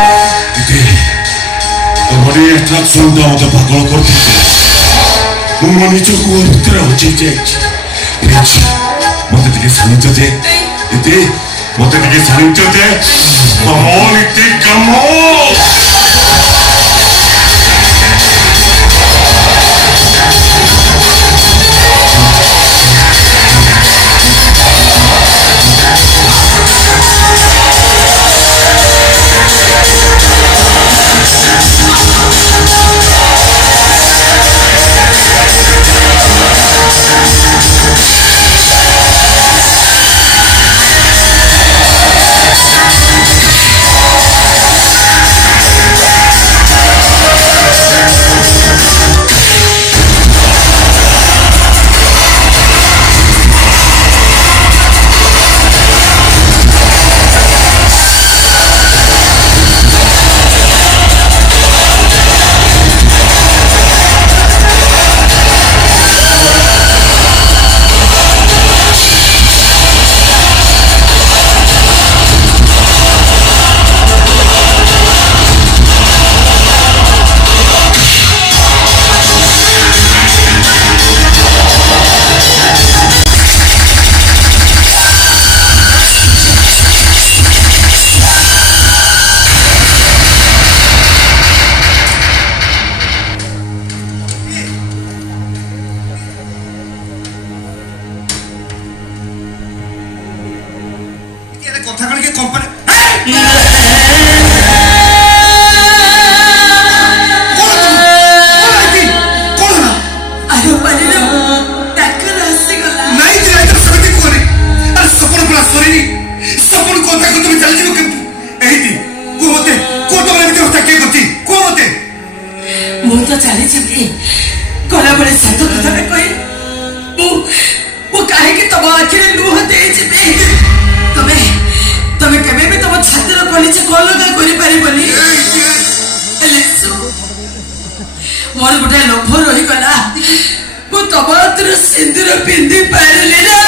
तुम्हारी अट्रैक्शन तो मुझे पागल कर देती है। मैं निचो को भीतर होची जाएगी। मत दिखे सानिध्य दे। इते मत दिखे सानिध्य दे। कमोल इते कमोल। কথা কলে কোম্পানি गला बड़े सत कथा कहे कहीं तुम आखिर लुह दे तुम्हें तुम्हें केबे भी तुम छात्र कलिचे कलगा करि परिबनी मोर गोटे लोभ रही गला मु तब सिंदूर पिंधि पारिली ना।